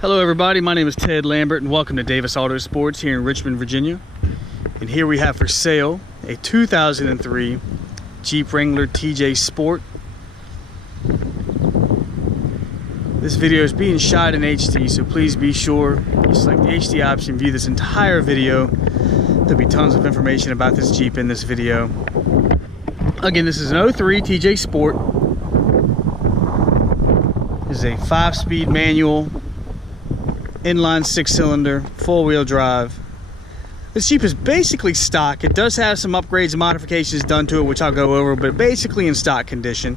Hello everybody, my name is Ted Lambert and welcome to Davis AutoSports here in Richmond, Virginia. And here we have for sale a 2003 Jeep Wrangler TJ Sport. This video is being shot in HD, so please be sure you select the HD option, view this entire video. There'll be tons of information about this Jeep in this video. Again, this is an 03 TJ Sport. This is a 5-speed manual, inline 6-cylinder, 4-wheel drive. This Jeep is basically stock. It does have some upgrades and modifications done to it, which I'll go over, but basically in stock condition.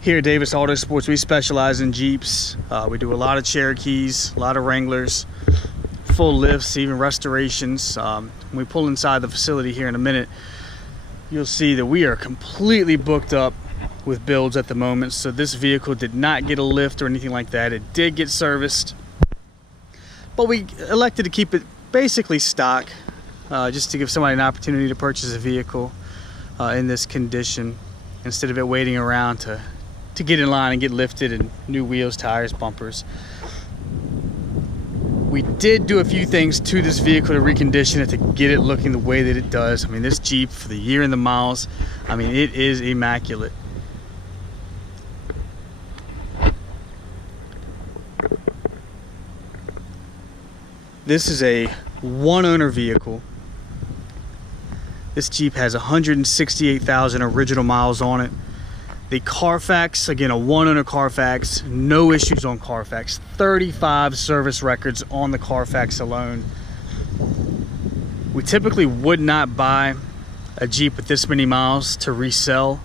Here at Davis Autosports, we specialize in Jeeps. We do a lot of Cherokees, a lot of Wranglers, full lifts, even restorations. When we pull inside the facility here in a minute, you'll see that we are completely booked up with builds at the moment. So this vehicle did not get a lift or anything like that. It did get serviced, but we elected to keep it basically stock, just to give somebody an opportunity to purchase a vehicle in this condition, instead of it waiting around to get in line and get lifted and new wheels, tires, bumpers. We did do a few things to this vehicle to recondition it to get it looking the way that it does. I mean, this Jeep, for the year and the miles, I mean, it is immaculate. This is a one-owner vehicle. This Jeep has 168,000 original miles on it. The Carfax, again, a one-owner Carfax, no issues on Carfax. 35 service records on the Carfax alone. We typically would not buy a Jeep with this many miles to resell,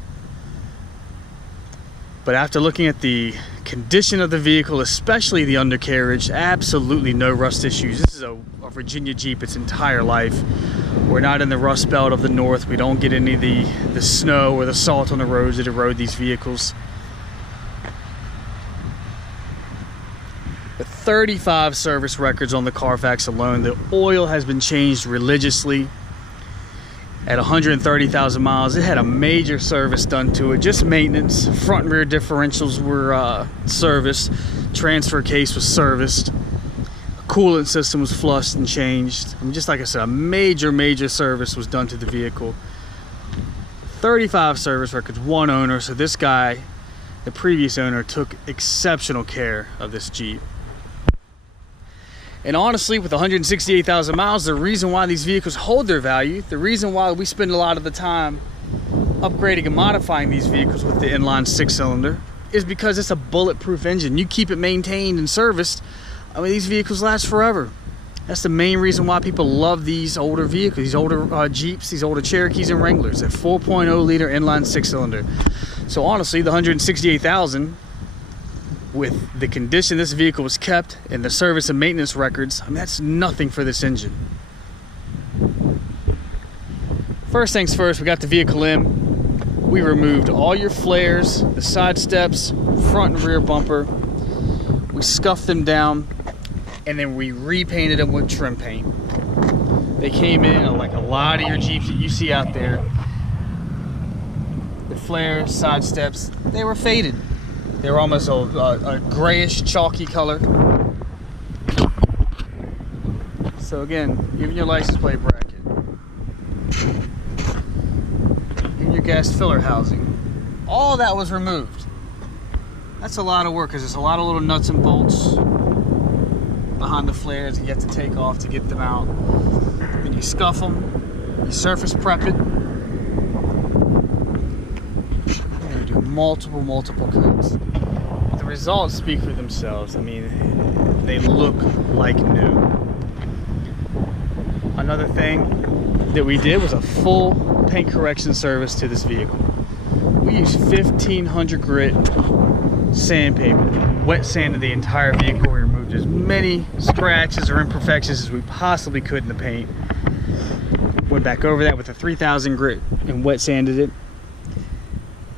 but after looking at the condition of the vehicle, especially the undercarriage, absolutely no rust issues. This is a Virginia Jeep its entire life. We're not in the rust belt of the north. We don't get any of the snow or the salt on the roads that erode these vehicles. But 35 service records on the Carfax alone. The oil has been changed religiously. At 130,000 miles, it had a major service done to it, just maintenance. Front and rear differentials were serviced. Transfer case was serviced. Coolant system was flushed and changed. I mean, just like I said, a major service was done to the vehicle. 35 service records, one owner. So this guy, the previous owner, took exceptional care of this Jeep. And honestly, with 168,000 miles, the reason why these vehicles hold their value, the reason why we spend a lot of the time upgrading and modifying these vehicles with the inline 6-cylinder, is because it's a bulletproof engine. You keep it maintained and serviced, I mean, these vehicles last forever. That's the main reason why people love these older vehicles, these older Jeeps, these older Cherokees and Wranglers, that 4.0 liter inline 6-cylinder. So honestly, the 168,000, with the condition this vehicle was kept and the service and maintenance records, I mean, that's nothing for this engine. First things first, we got the vehicle in. We removed all your flares, the side steps, front and rear bumper. We scuffed them down, and then we repainted them with trim paint. They came in like a lot of your Jeeps that you see out there. The flares, side steps, they were faded. They were almost a grayish, chalky color. So again, even your license plate bracket, even your gas filler housing, all that was removed. That's a lot of work, because there's a lot of little nuts and bolts behind the flares that you have to take off to get them out. Then you scuff them, you surface prep it. You do multiple coats. The results speak for themselves. I mean, they look like new. Another thing that we did was a full paint correction service to this vehicle. We used 1500 grit sandpaper, wet sanded the entire vehicle. We removed as many scratches or imperfections as we possibly could in the paint. Went back over that with a 3000 grit and wet sanded it.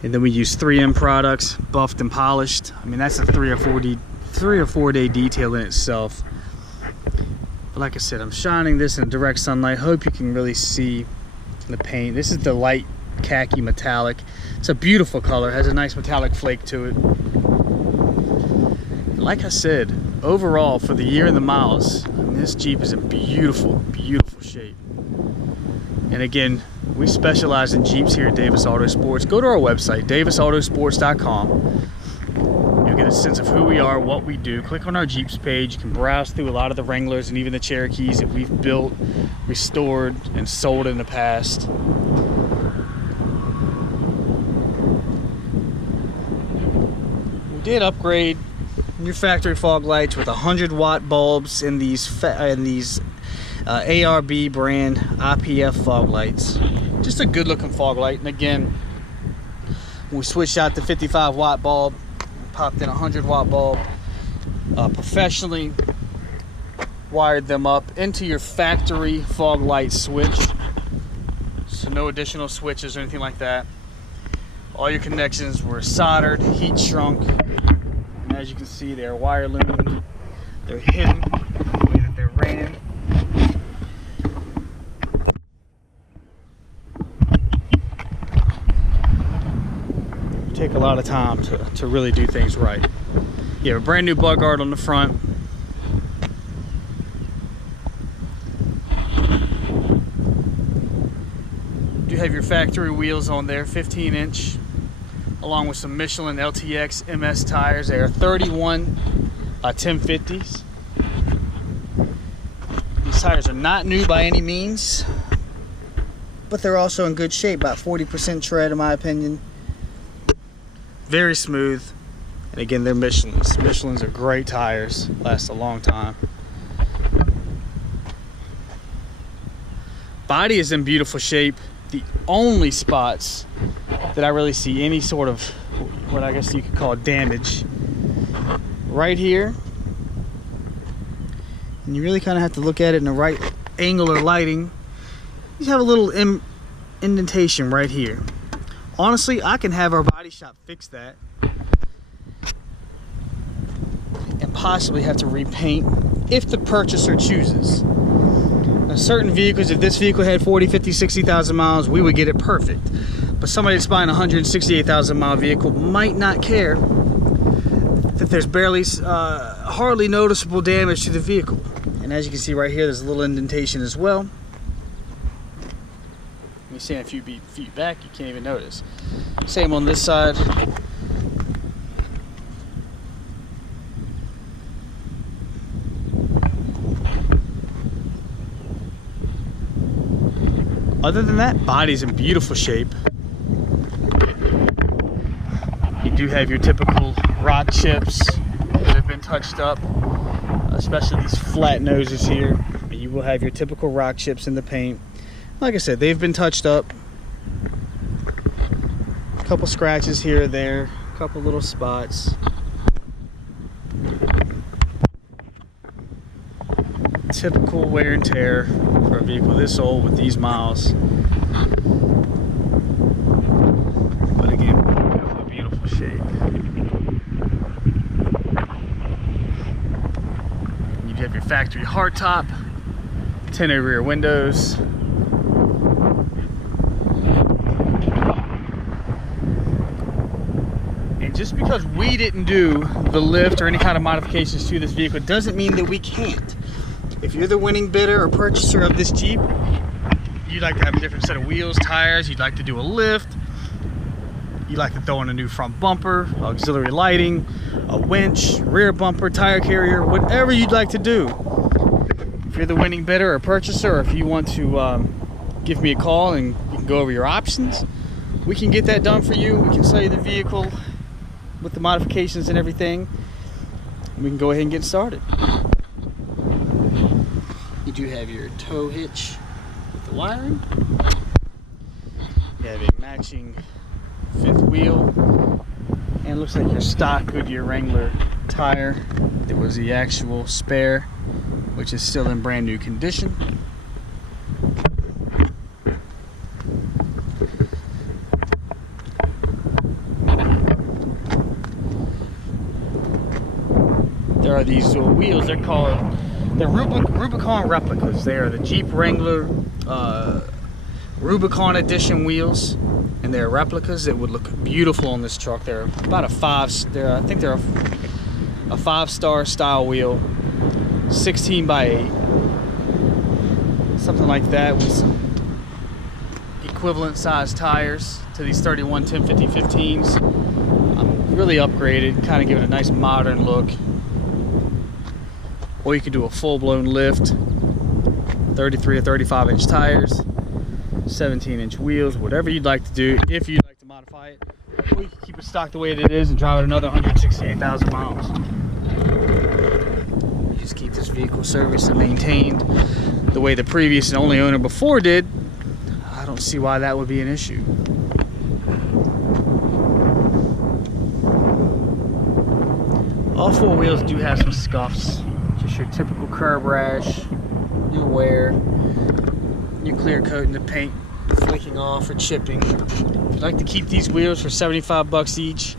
And then we used 3M products, buffed and polished. I mean, that's a 3 or 4 day detail in itself. But like I said, I'm shining this in direct sunlight. Hope you can really see the paint. This is the light khaki metallic. It's a beautiful color, has a nice metallic flake to it. Like I said, overall, for the year and the miles, this Jeep is in beautiful, beautiful shape. And again, we specialize in Jeeps here at Davis Autosports. Go to our website, davisautosports.com. You'll get a sense of who we are, what we do. Click on our Jeeps page. You can browse through a lot of the Wranglers and even the Cherokees that we've built, restored, and sold in the past. We did upgrade new factory fog lights with 100-watt bulbs in these ARB brand IPF fog lights. Just a good looking fog light. And again, we switched out the 55-watt bulb, popped in a 100-watt bulb, professionally wired them up into your factory fog light switch. So no additional switches or anything like that. All your connections were soldered, heat shrunk. And as you can see, they're wire loomed. They're hidden the way that they're ran. Take a lot of time to really do things right. You have a brand new bug guard on the front. You have your factory wheels on there, 15-inch, along with some Michelin LTX MS tires. They are 31 1050s. These tires are not new by any means, but they're also in good shape, about 40% tread in my opinion. Very smooth, and again, they're Michelins. Michelins are great tires, last a long time. Body is in beautiful shape. The only spots that I really see any sort of, what I guess you could call damage, right here. And you really kind of have to look at it in the right angle or lighting. You have a little indentation right here. Honestly, I can have our body shop fix that and possibly have to repaint if the purchaser chooses. Now, certain vehicles, if this vehicle had 40, 50, 60,000 miles, we would get it perfect. But somebody that's buying a 168,000 mile vehicle might not care that there's hardly noticeable damage to the vehicle. And as you can see right here, there's a little indentation as well. You stand a few feet back, you can't even notice. Same on this side. Other than that, body's in beautiful shape. You do have your typical rock chips that have been touched up, especially these flat noses here. You will have your typical rock chips in the paint. Like I said, they've been touched up. A couple scratches here or there, a couple little spots. Typical wear and tear for a vehicle this old with these miles. But again, beautiful, beautiful shape. You have your factory hardtop, tinted rear windows. Just because we didn't do the lift or any kind of modifications to this vehicle doesn't mean that we can't. If you're the winning bidder or purchaser of this Jeep, you'd like to have a different set of wheels, tires, you'd like to do a lift, you'd like to throw in a new front bumper, auxiliary lighting, a winch, rear bumper, tire carrier, whatever you'd like to do. If you're the winning bidder or purchaser, or if you want to give me a call and you can go over your options, we can get that done for you. We can sell you the vehicle with the modifications and everything. We can go ahead and get started. You do have your tow hitch with the wiring. You have a matching fifth wheel, and it looks like your stock Goodyear Wrangler tire. It was the actual spare, which is still in brand new condition. There are these wheels, they're Rubicon Replicas. They are the Jeep Wrangler Rubicon Edition wheels, and they're replicas that would look beautiful on this truck. They're about a I think they're a 5-star style wheel, 16 by 8, something like that, with some equivalent size tires to these 31 1050 15s. Really upgraded, kind of give it a nice modern look. Or you could do a full-blown lift, 33 or 35 inch tires, 17 inch wheels, whatever you'd like to do if you'd like to modify it. Or you can keep it stock the way that it is and drive it another 168,000 miles. You just keep this vehicle serviced and maintained the way the previous and only owner before did. I don't see why that would be an issue. All 4 wheels do have some scuffs, just your typical curb rash, new wear, new clear coat in the paint flaking off or chipping. If you'd like to keep these wheels for 75 bucks each,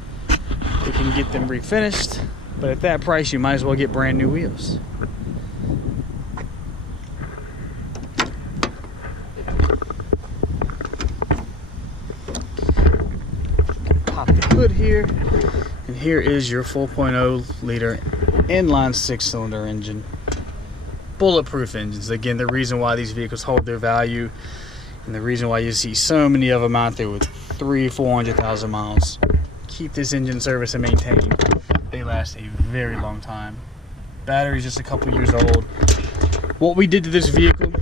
we can get them refinished, but at that price you might as well get brand new wheels. Pop the hood here, and here is your 4.0 liter inline 6-cylinder engine. Bulletproof engines. Again, the reason why these vehicles hold their value, and the reason why you see so many of them out there with 300,000-400,000 miles. Keep this engine serviced and maintained. They last a very long time. Battery's just a couple years old. What we did to this vehicle,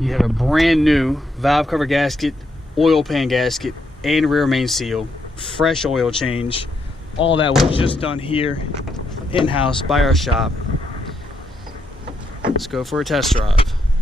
you have a brand new valve cover gasket, oil pan gasket, and rear main seal, fresh oil change. All that was just done here in-house by our shop. Let's go for a test drive.